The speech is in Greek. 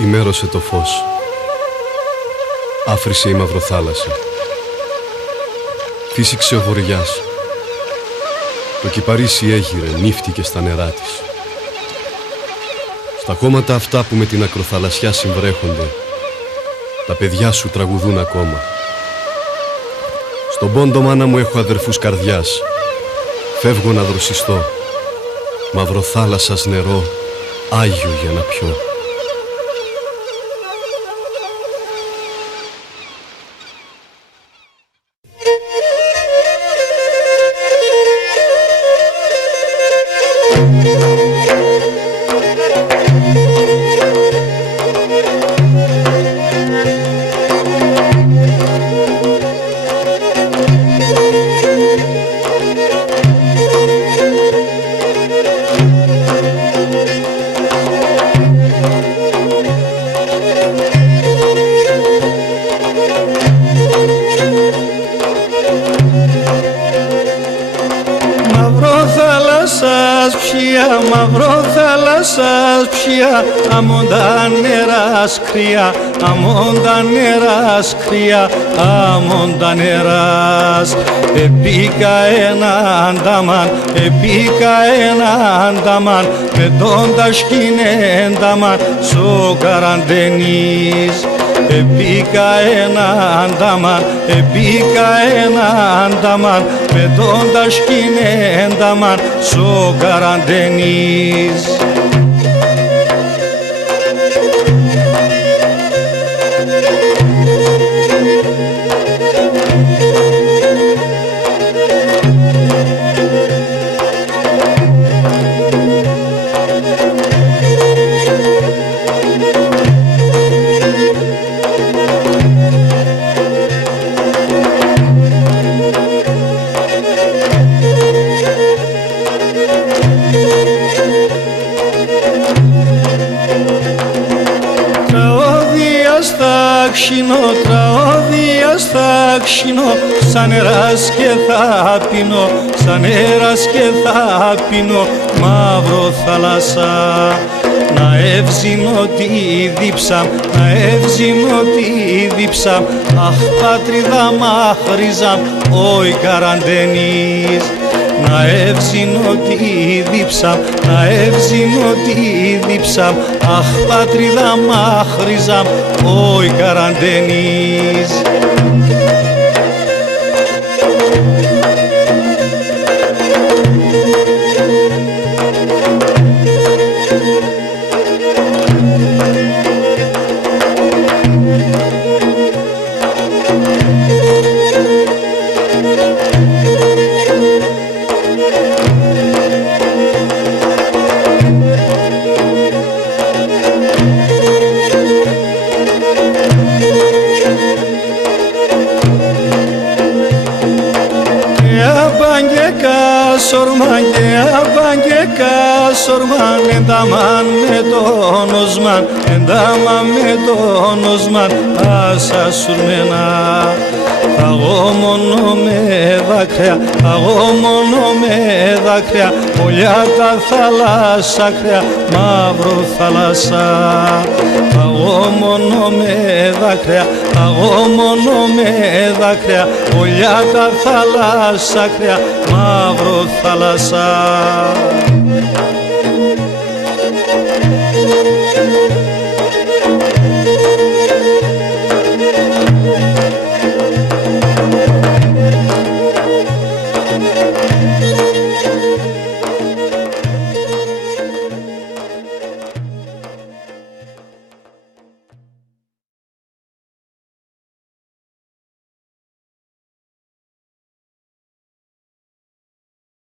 Ημέρωσε το φως. Άφρισε η μαυροθάλασσα. Φύσηξε ο βοριάς. Το κυπαρίσι έγειρε, νύφτηκε στα νερά της. Στα κόμματα αυτά που με την ακροθαλασσιά συμβρέχονται, τα παιδιά σου τραγουδούν ακόμα. Στον πόντο, μάνα μου, έχω αδερφούς καρδιάς. Φεύγω να δροσιστώ. Μαυροθάλασσας νερό, άγιο για να πιω. Μαυροθάλασσας ψία, αμόν τα νερά σκρία, αμόν τα νερά σκρία, αμόν τα νεράς. Επίκα ένα ανταμάν, επίκα ένα ανταμάν, με τον τα σκηνένταμαν, σο καραντενής. Επίκα ένα ανταμάν, επίκα ένα ανταμάν, με τον τα σκηνένταμαν, σο καραντενής. Τραώδια στα ξινό, σαν νεράς και θα πίνω, σαν νεράς και θα πίνω, μαύρο θάλασσα. Να εύζηνω τη δίψα, να εύζηνω τη δίψα, αχ πατρίδα μαχρίζα, όι καραντενής. Να εύζηνω τη δίψα, να εύζηνω τη δίψα, αχ πατρίδα μαχρίζα, όι καραντενής. Σορμάν, εντάμαν με τον Οσμάν, εντάμαν με τον Οσμάν, άσα σουρμένα. Αγώ μόνο με δάκρυα, αγώ μόνο με δάκρυα, ολιά τα θάλασσα κρέα, μαύρο θάλασσα. Αγώ μόνο με δάκρυα, αγώ μόνο με δάκρυα, ολιά τα θάλασσα κρέα, μαύρο θάλασσα.